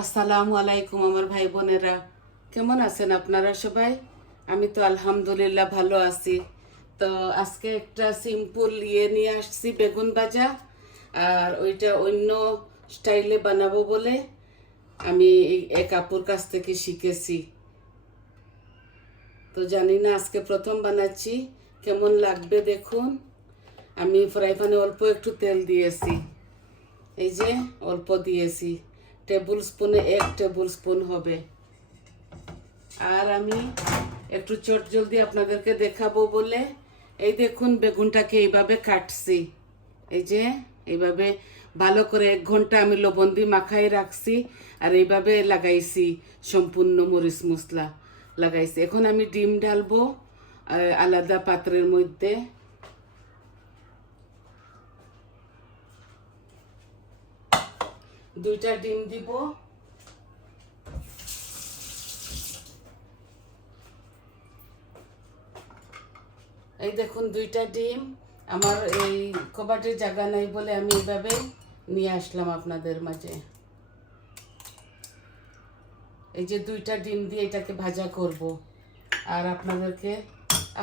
আসসালামু আলাইকুম আমার ভাই বোনেরা, কেমন আছেন আপনারা সবাই? আমি তো আলহামদুলিল্লাহ ভালো আছি। তো আজকে একটা সিম্পল নিয়ে আসছি, বেগুন ভাজা। আর ওইটা অন্য স্টাইলে বানাবো বলে আমি এক আপুর কাছ থেকে শিখেছি। তো জানি না, আজকে প্রথম বানাচ্ছি, কেমন লাগবে দেখুন। আমি ফ্রাই প্যানে অল্প একটু তেল দিয়েছি, এই যে অল্প দিয়েছি, টেবিল স্পুনে 1 টেবিল স্পুন হবে। আর আমি একটু চট জলদি আপনাদেরকে দেখাবো বলে এই দেখুন বেগুনটাকে এইভাবে কাটছি, এই যে এইভাবে ভালো করে 1 ঘন্টা আমি লবণ দিয়ে মাখাই রাখছি। আর এইভাবে লাগাইছি, সম্পূর্ণ মরিচ মশলা লাগাইছি। এখন আমি ডিম ঢালবো আলাদা পাত্রের মধ্যে। 2টা ডিম দিব। এই দেখুন 2টা ডিম। আমার এই কবাটের জায়গা নাই বলে আমি এইভাবে নিয়ে আসলাম আপনাদের মাঝে। এই যে 2টা ডিম দিয়ে এটাকে ভাজা করব। আর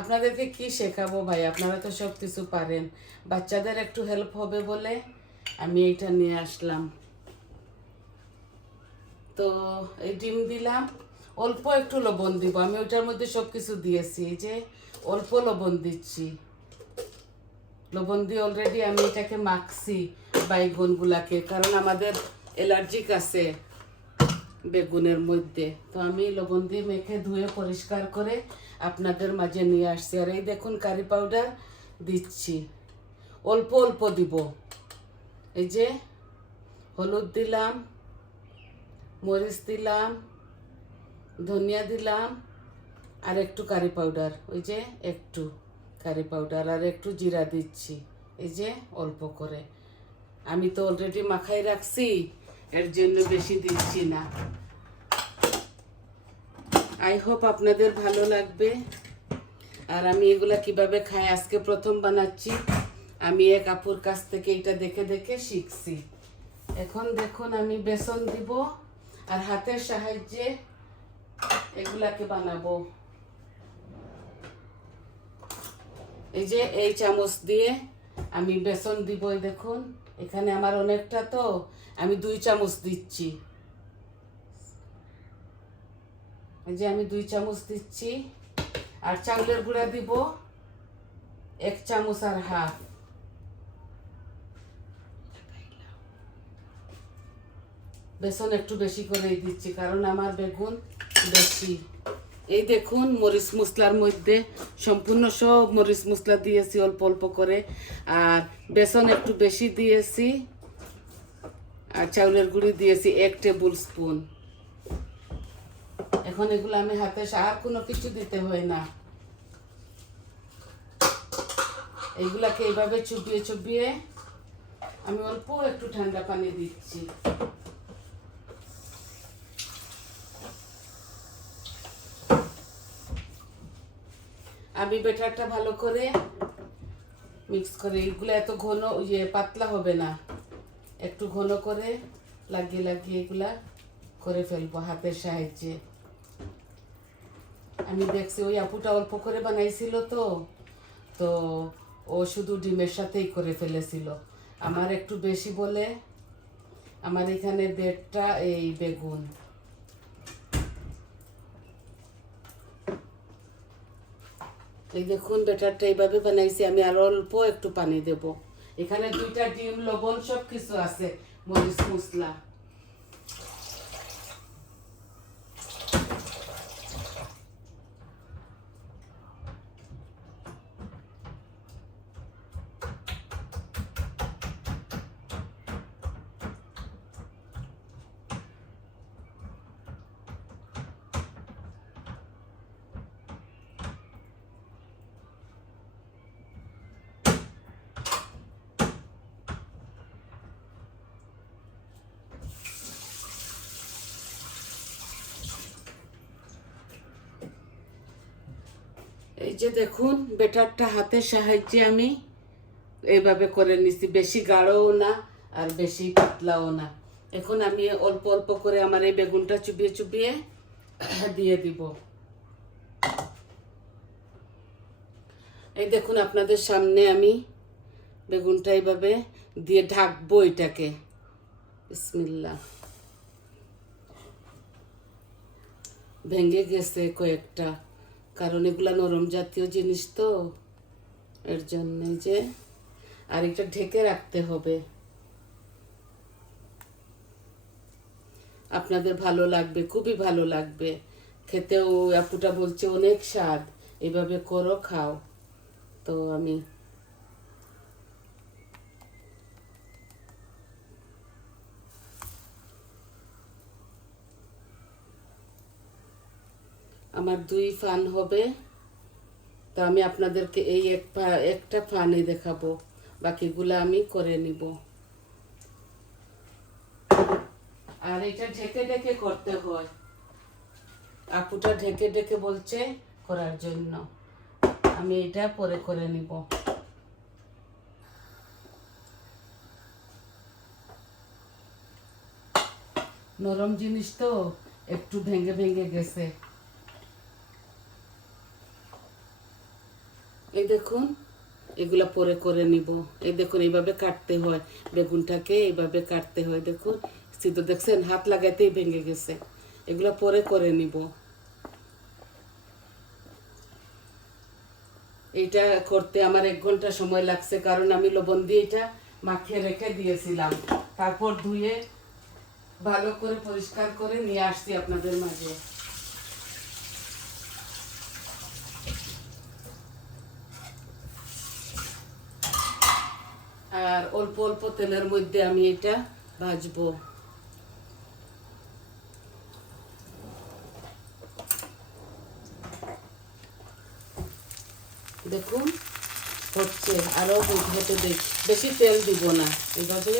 আপনাদেরকে কি শেখাবো ভাই, আপনারা তো সব কিছু পারেন, বাচ্চাদের একটু হেল্প হবে বলে আমি এইটা নিয়ে আসলাম। তো এই ডিম দিলাম, অল্প একটু লবণ দিব। আমি ওইটার মধ্যে সব কিছু দিয়েছি, এই যে অল্প লবণ দিচ্ছি। লবণ দিয়ে অলরেডি আমি এটাকে মাখছি বাইগনগুলাকে, কারণ আমাদের অ্যালার্জিক আছে বেগুনের মধ্যে। তো আমি লবণ দিয়ে মেখে ধুয়ে পরিষ্কার করে আপনাদের মাঝে নিয়ে আসছি। আর এই দেখুন কারি পাউডার দিচ্ছি, অল্প অল্প দিব। এই যে হলুদ দিলাম, মরিচ দিলাম, ধনিয়া দিলাম, আর একটু কারি পাউডার, ওই যে একটু কারি পাউডার, আর একটু জিরা দিচ্ছি, এই যে অল্প করে। আমি তো অলরেডি মাখাই রাখছি, এর জন্য বেশি দিচ্ছি না। আই হোপ আপনাদের ভালো লাগবে। আর আমি এগুলা কিভাবে খাই আজকে প্রথম বানাচ্ছি, আমি এক আপুর কাছ থেকে এটা দেখে দেখে শিখছি। এখন দেখুন আমি বেসন দিব আর হাতের সাহায্যে এগুলাকে বানাবো। এই যে এই চামচ দিয়ে আমি বেসন দিব। এই দেখুন এখানে আমার অনেকটা, তো আমি 2 চামচ দিচ্ছি। এই যে আমি 2 চামচ দিচ্ছি। আর চাউলের গুঁড়া দিব 1 চামচ আর হাফ। বেসন একটু বেশি করেই দিচ্ছি, কারণ আমার বেগুন বেশি। এই দেখুন মরিচ মশলার মধ্যে সম্পূর্ণ সব মরিচ মশলা দিয়েছি অল্প অল্প করে। আর বেসন একটু বেশি দিয়েছি। আর চাউলের গুঁড়ি দিয়েছি 1 টেবিল স্পুন। এখন এগুলো আমি হাতে, আর কোনো কিছু দিতে হয় না। এইগুলাকে এইভাবে চুবিয়ে চুবিয়ে আমি অল্প একটু ঠান্ডা পানি দিচ্ছি। আমি ব্যাটারটা ভালো করে মিক্স করে, এইগুলো এত ঘন পাতলা হবে না, একটু ঘন করে লাগিয়ে লাগিয়ে এগুলা করে ফেলবো হাতের সাহায্যে। আমি দেখছি ওই আপুটা অল্প করে বানাইছিল, তো তো ও শুধু ডিমের সাথেই করে ফেলেছিল। আমার একটু বেশি বলে আমার এখানে 1.5টা এই বেগুন। এই দেখুন ব্যাটারটা এইভাবে বানাইছি আমি। আর অল্প একটু পানি দেব। এখানে 2টা ডিম, লবণ সব কিছু আছে, মরিচ মশলা। এই যে দেখুন ব্যাটারটা হাতের সাহায্যে আমি এইভাবে করে নিছি, বেশি গাঢ়ও না আর বেশি পাতলাও না। এখন আমি অল্প অল্প করে আমার এই বেগুনটা চুবিয়ে চুবিয়ে দিয়ে দিব। এই দেখুন আপনাদের সামনে আমি বেগুনটা এইভাবে দিয়ে ঢাকবো এটাকে। বিসমিল্লাহ। ভেঙে গেছে কয়েকটা, কারণ এগুলা নরম জাতীয় জিনিস তো, এর জন্যে যে আর এটা ঢেকে রাখতে হবে। আপনাদের ভালো লাগবে, খুবই ভালো লাগবে খেতেও। আপুটা বলছে অনেক স্বাদ, এভাবে করো খাও। তো আমি আমার 2 ফান হবে, তো আমি আপনাদেরকে এই একটা ফানে দেখাবো, বাকিগুলো আমি করে নিব। আর এটা ঢেকে ঢেকে করতে হয়, আপুটা ঢেকে ঢেকে বলছে করার জন্য। আমি এটা পরে করে নিব। নরম জিনিস তো একটু ভেঙে ভেঙে গেছে। এই দেখুন, এগুলা পরে করে নিব। এই দেখুন এইভাবে কাটতে হয়, বেগুনটাকে এইভাবে কাটতে হয়। দেখুন সিদ্ধ, দেখছেন হাত লাগাইতেই ভেঙে গেছে। এগুলা পরে করে নিব। এইটা করতে আমার 1 ঘন্টা সময় লাগছে, কারণ আমি লবণ দিয়ে এটা মাখিয়ে রেখে দিয়েছিলাম। তারপর ধুয়ে ভালো করে পরিষ্কার করে নিয়ে আসছি আপনাদের মাঝে। আর অল্প অল্প তেলের মধ্যে আমি এটা ভাজবো। দেখুন হচ্ছে, আরও হতে দেখ, বেশি তেল দিব না, এভাবে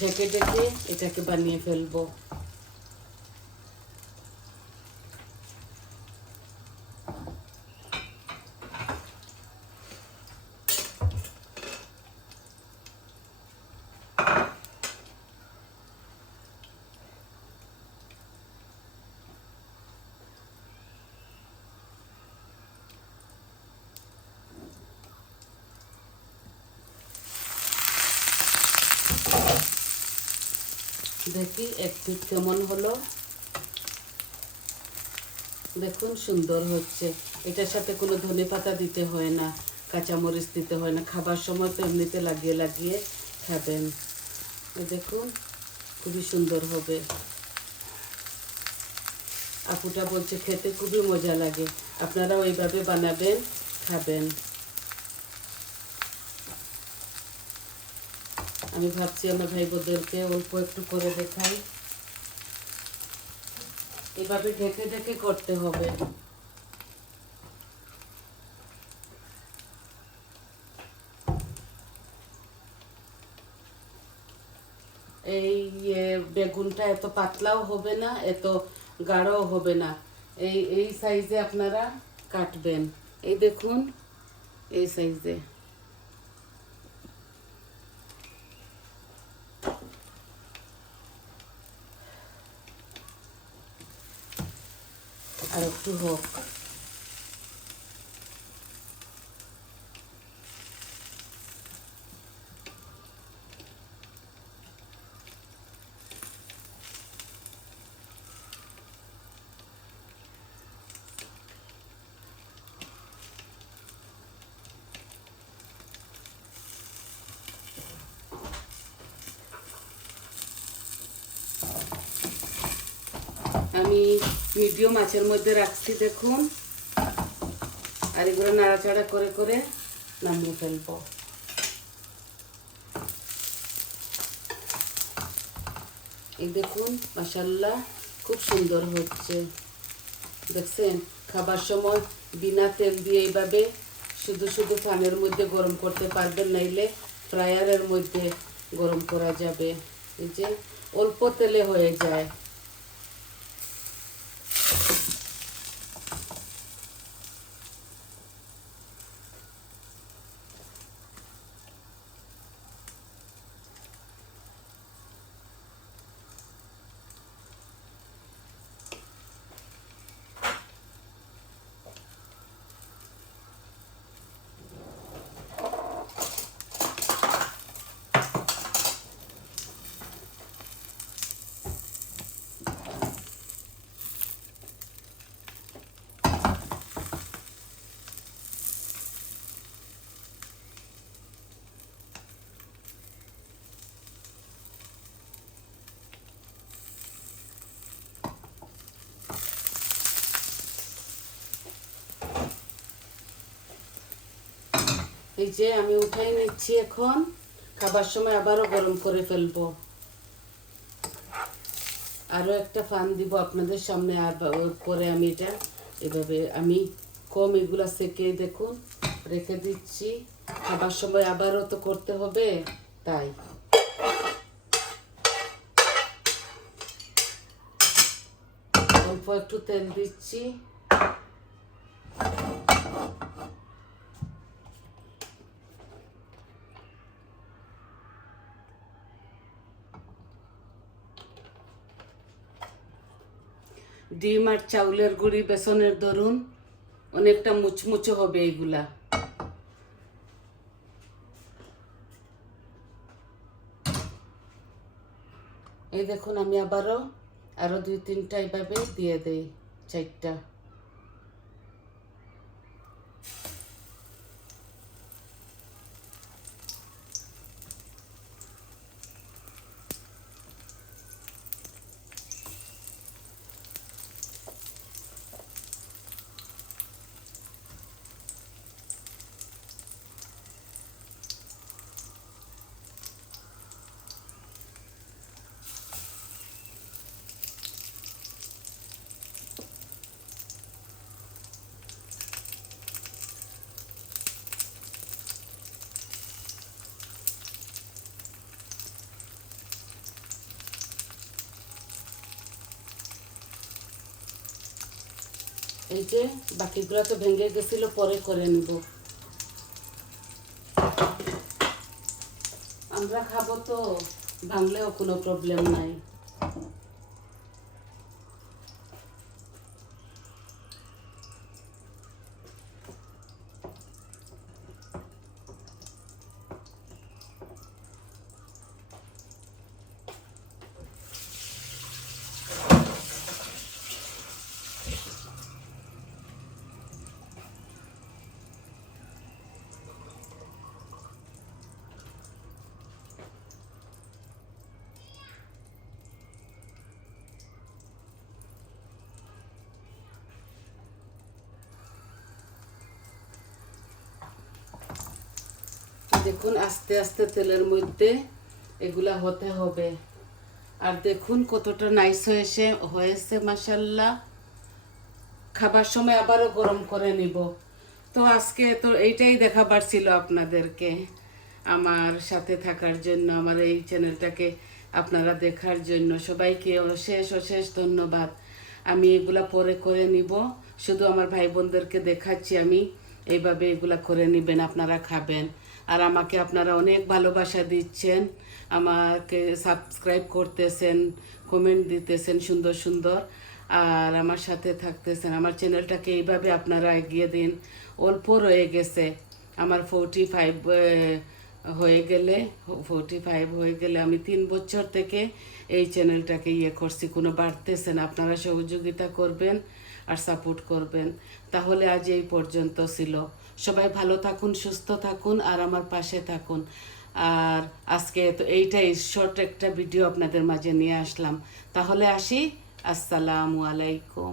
ঢেকে ঢেকে এটাকে বানিয়ে ফেলবো। দেখি এক পিঠ কেমন হলো। দেখুন সুন্দর হচ্ছে। এটার সাথে কোনো ধনেপাতা দিতে হয় না, কাঁচামরিচ দিতে হয় না, খাবার সময় তো এমনিতে লাগিয়ে লাগিয়ে খাবেন। দেখুন খুবই সুন্দর হবে। আপুটা বলছে খেতে খুবই মজা লাগে, আপনারাও এইভাবে বানাবেন, খাবেন। আমি ভাবছি আমার ভাই বোনদেরকে অল্প একটু করে দেখাই। এভাবে ঢেকে ঢেকে করতে হবে। এই বেগুনটা এত পাতলাও হবে না, এত গাঢ়ও হবে না, এই এই সাইজে আপনারা কাটবেন। এই দেখুন এই সাইজে। আর একটু হোক। আমি মিডিয়াম আঁচের মধ্যে রাখছি দেখুন, আর এগুলো নাড়াচাড়া করে করে নামিয়ে ফেলবো। এই দেখুন মাশাআল্লাহ খুব সুন্দর হচ্ছে, দেখছেন। খাবার সময় বিনা তেল দিয়ে এইভাবে শুধু শুধু প্যানের মধ্যে গরম করতে পারবেন, নাইলে ফ্রায়ারের মধ্যে গরম করা যাবে। এই যে অল্প তেলে হয়ে যায়। এই যে আমি উঠাই নিচ্ছি এখন, খাবার সময় আবারও গরম করে ফেলবো। আরও একটা ফান দিব আপনাদের সামনে, আর পরে আমি এটা এভাবে আমি কম এগুলা সেকে দেখুন রেখে দিচ্ছি, খাবার সময় আবারও তো করতে হবে, তাই অল্প একটু তেল দিচ্ছি। ডিম আর চাউলের গুঁড়ি বেসনের দরুন অনেকটা মুচমুচে হবে এইগুলা। এই দেখুন আমি আরো 2-3টা এইভাবে দিয়ে দেই, 4টা। এই যে বাকিগুলো তো ভেঙে গেছিল, পরে করে নিব। আমরা খাবো তো, ভাঙলেও কোনো প্রবলেম নাই। দেখুন আস্তে আস্তে তেলের মধ্যে এগুলা হতে হবে। আর দেখুন কতটা নাইস হয়েছে মাশাল্লাহ। খাবার সময় আবারও গরম করে নিব। তো আজকে তো এইটাই দেখাবার ছিল আপনাদেরকে, আমার সাথে থাকার জন্য, আমার এই চ্যানেলটাকে আপনারা দেখার জন্য সবাইকে অশেষ অশেষ ধন্যবাদ। আমি এগুলা পরে করে নিব, শুধু আমার ভাই বোনদেরকে দেখাচ্ছি আমি এইভাবে এগুলা করে নেবেন, আপনারা খাবেন। আর আমাকে আপনারা অনেক ভালোবাসা দিচ্ছেন, আমাকে সাবস্ক্রাইব করতেছেন, কমেন্ট দিতেছেন সুন্দর সুন্দর, আর আমার সাথে থাকতেছেন। আমার চ্যানেলটাকে এইভাবে আপনারা এগিয়ে দিন। অল্প রয়ে গেছে আমার 45 হয়ে গেলে 45 হয়ে গেলে, আমি 3 বছর থেকে এই চ্যানেলটাকে করছি, কোনো বাড়তেছে না। আপনারা সহযোগিতা করবেন আর সাপোর্ট করবেন, তাহলে আজ এই পর্যন্ত ছিল। সবাই ভালো থাকুন, সুস্থ থাকুন আর আমার পাশে থাকুন। আর আজকে তো এইটাই শর্ট একটা ভিডিও আপনাদের মাঝে নিয়ে আসলাম। তাহলে আসি, আসসালামু আলাইকুম।